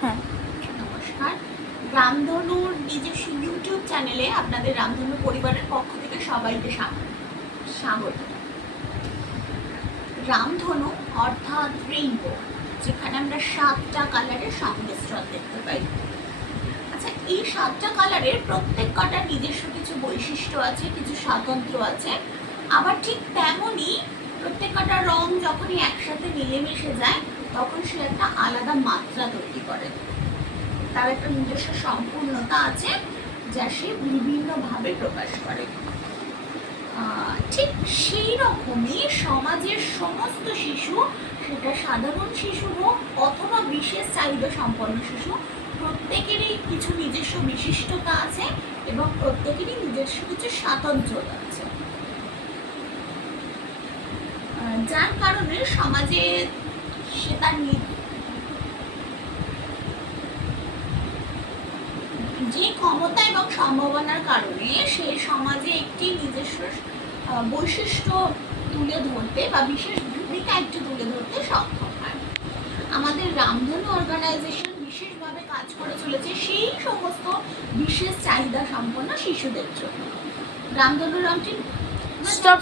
হ্যাঁ, নমস্কার। রামধনুর নিজস্ব ইউটিউব চ্যানেলে আপনাদের রামধনু পরিবারের পক্ষ থেকে সবাইকে স্বাগত। রামধনু অর্থাৎ রেইনবো, যেখানে আমরা 7টা কালারের সংমিশ্রণ দেখতে পাই। আচ্ছা, এই 7টা কালারের প্রত্যেক কটার নিজস্ব কিছু বৈশিষ্ট্য আছে, কিছু স্বাতন্ত্র আছে। আবার ঠিক তেমনই প্রত্যেক কটা রং যখনই একসাথে মিলেমিশে যায় তখন সে একটা আলাদা মাত্রা তৈরি করে। তার একটা নিজস্ব সম্পূর্ণতা আছে যা সে বিভিন্নভাবে প্রকাশ করে। ঠিক সেই রকমই সমাজের সমস্ত শিশু, সেটা সাধারণ শিশু হোক অথবা বিশেষ চাহিদা সম্পন্ন শিশু, প্রত্যেকেরই কিছু নিজস্ব বিশিষ্টতা আছে এবং প্রত্যেকেরই নিজস্ব কিছু স্বাতন্ত্র্যতা আছে, যার কারণে সমাজে সে তার যে ক্ষমতা এবং সম্ভাবনার কারণে সে সমাজে একটি নিজস্ব বৈশিষ্ট্য তুলে ধরতে বা বিশেষ ভূমিকা একটি তুলে ধরতে সক্ষম হয়। আমাদের রামধনু অর্গানাইজেশন বিশেষভাবে কাজ করে চলেছে সেই সমস্ত বিশেষ চাহিদা সম্পন্ন শিশুদের জন্য। রামধনু রংটি স্টপ।